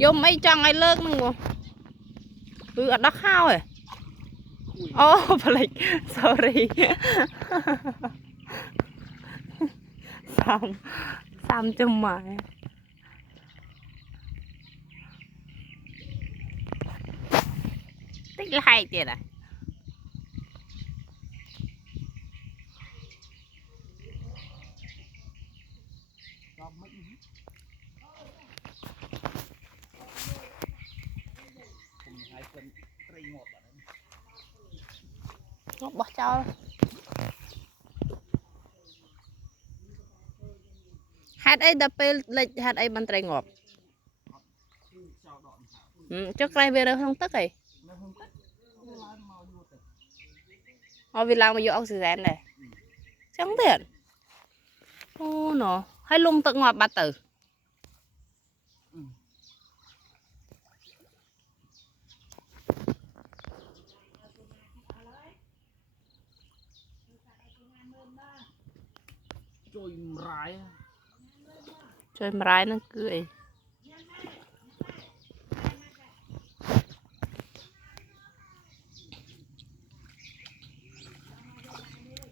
vô mấy trăng ai lơ nữa ở đó khao rồi oh like sorry xong xong cho mày tích là hay tiền à bỏ cho hạt ấy đập lên hạt ấy bắn trai ngọt trước đây về đâu không tất ấy vì làm mà vô oxygen này chẳng tiền ô nó hay lung tự ngọt bát tử chơi mãi nó cười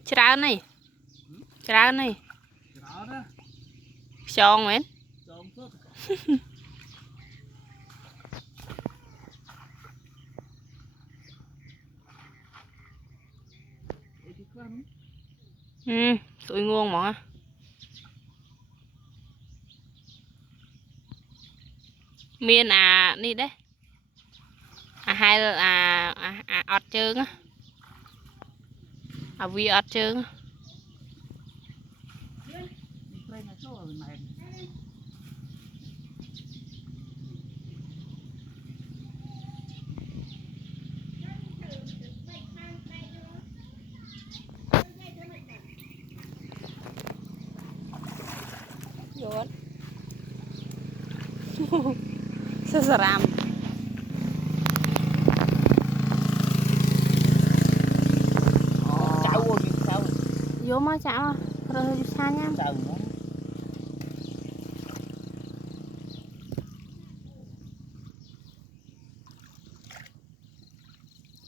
cháo này xong ấy tụi ngon mà miên à đi đấy hai ọt trơn á vi ọt trơn Yun. Sasaram. Chảo vô gì sao? Vô mà chảo rồi xa nha. Chảo nữa.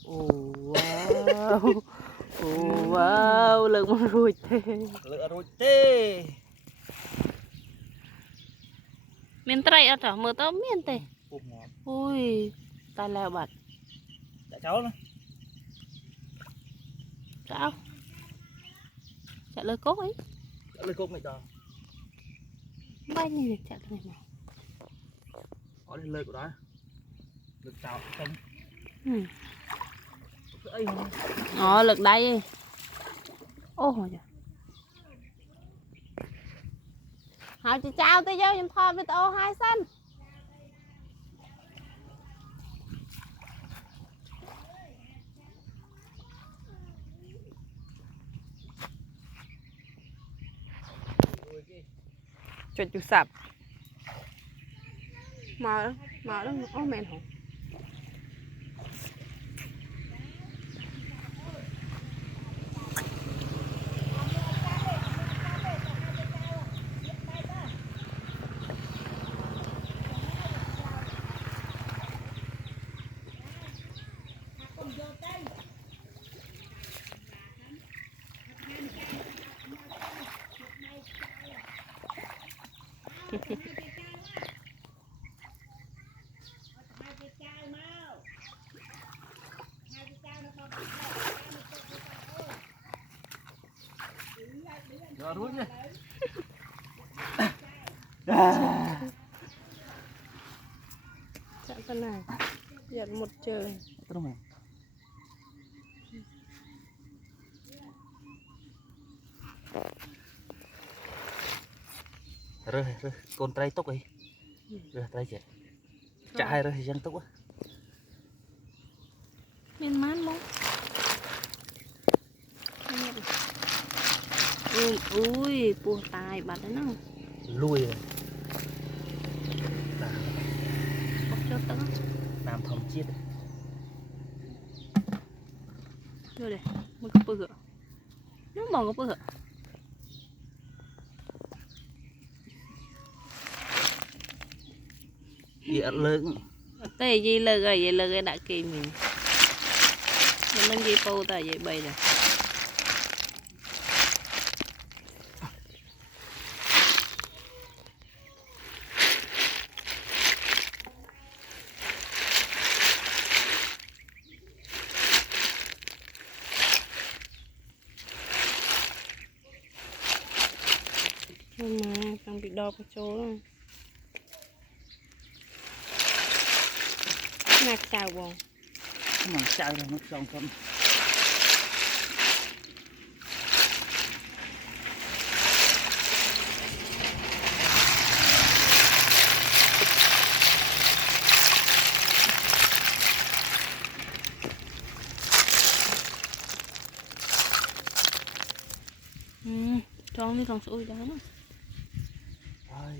Oh wow. Oh wow, lực mà ruột tê. Lực ruột tê. Miền Tây ở đó mưa to miền Tây. Ui, ta leo bật. Dạ cháu nữa. Sao? Chạy lời cốt ấy. Chạy lời cốt này đó. Bay này chạy lời này. Có lên lời của đó. Lực chào không. Lực đây. Ô hồi giờ. Họ chị chào tôi vô giùm thò với tô 2 xanh. Cho chú sập. Mở đó, ô mẹ hổ. Rồi rút nha. Chặn con này. Giật một trời. Rồi, con trai tốc ấy. Rồi, trai chết. Chả hai rồi, dân tốc á. Miên mán không? Ui, bùa tài bật đấy nó. Lui rồi. Bóc cho tớ. Làm thòng chiết. Rồi đây, một cái bự. Nó bỏ cái bự. Dễ lớn. Tây gì lơ cái đã kì mình. Mình gì bầu ta vậy bay nè. Mà đang bị đo vào chỗ rồi. Nạc chào bò. Mà chào rồi nó xong không. Cho nó còn sủi đó. Ai.